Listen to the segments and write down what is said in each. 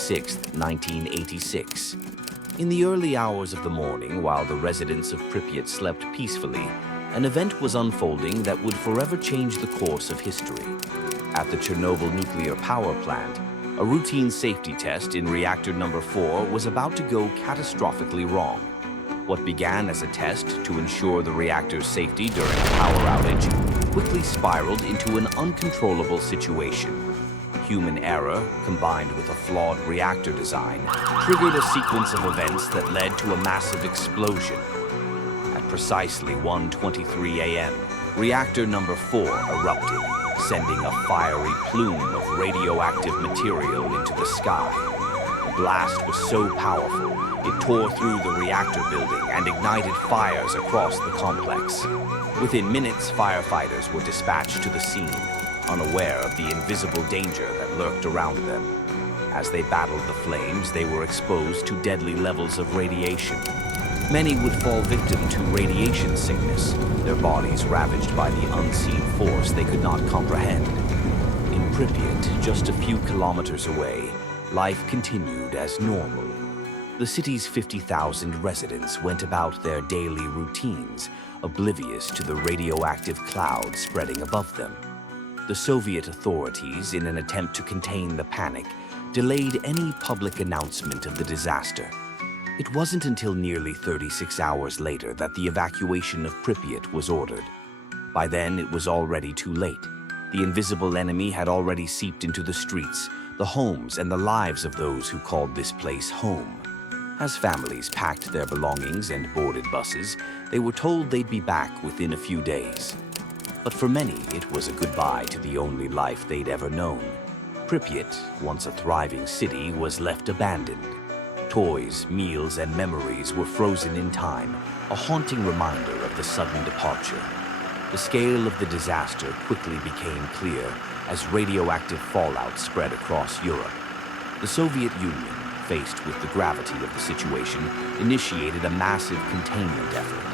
26, 1986. In the early hours of the morning, while the residents of Pripyat slept peacefully, an event was unfolding that would forever change the course of history. At the Chernobyl nuclear power plant, a routine safety test in reactor number 4 was about to go catastrophically wrong. What began as a test to ensure the reactor's safety during a power outage quickly spiraled into an uncontrollable situation. Human error, combined with a flawed reactor design, triggered a sequence of events that led to a massive explosion. At precisely 1:23 a.m., reactor number 4 erupted, sending a fiery plume of radioactive material into the sky. The blast was so powerful, it tore through the reactor building and ignited fires across the complex. Within minutes, firefighters were dispatched to the scene, unaware of the invisible danger that lurked around them. As they battled the flames, they were exposed to deadly levels of radiation. Many would fall victim to radiation sickness, their bodies ravaged by the unseen force they could not comprehend. In Pripyat, just a few kilometers away, life continued as normal. The city's 50,000 residents went about their daily routines, oblivious to the radioactive cloud spreading above them. The Soviet authorities, in an attempt to contain the panic, delayed any public announcement of the disaster. It wasn't until nearly 36 hours later that the evacuation of Pripyat was ordered. By then, it was already too late. The invisible enemy had already seeped into the streets, the homes, and the lives of those who called this place home. As families packed their belongings and boarded buses, they were told they'd be back within a few days. But for many, it was a goodbye to the only life they'd ever known. Pripyat, once a thriving city, was left abandoned. Toys, meals, and memories were frozen in time, a haunting reminder of the sudden departure. The scale of the disaster quickly became clear as radioactive fallout spread across Europe. The Soviet Union, faced with the gravity of the situation, initiated a massive containment effort.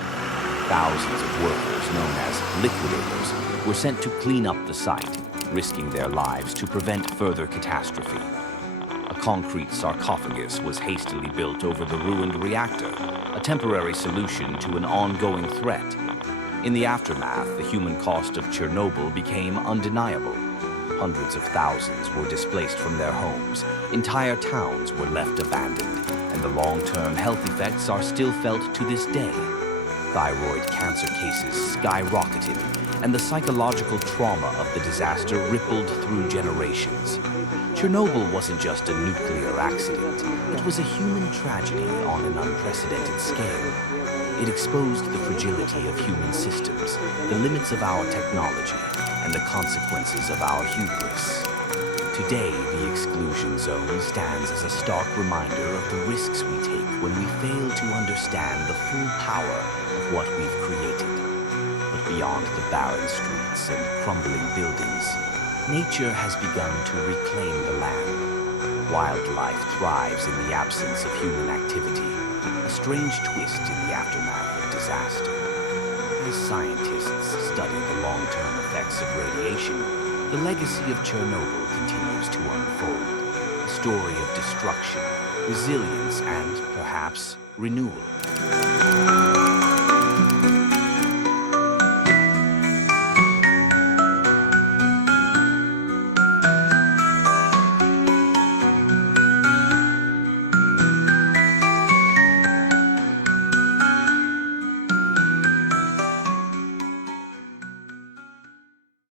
Thousands of workers, known as liquidators, were sent to clean up the site, risking their lives to prevent further catastrophe. A concrete sarcophagus was hastily built over the ruined reactor, a temporary solution to an ongoing threat. In the aftermath, the human cost of Chernobyl became undeniable. Hundreds of thousands were displaced from their homes, entire towns were left abandoned, and the long-term health effects are still felt to this day. Thyroid cancer cases skyrocketed, and the psychological trauma of the disaster rippled through generations. Chernobyl wasn't just a nuclear accident, it was a human tragedy on an unprecedented scale. It exposed the fragility of human systems, the limits of our technology, and the consequences of our hubris. Today, the exclusion zone stands as a stark reminder of the risks we take when we fail to understand the full power of what we've created. But beyond the barren streets and crumbling buildings, nature has begun to reclaim the land. Wildlife thrives in the absence of human activity, a strange twist in the aftermath of disaster. As scientists study the long-term effects of radiation, the legacy of Chernobyl continues to unfold, a story of destruction, resilience, and perhaps renewal.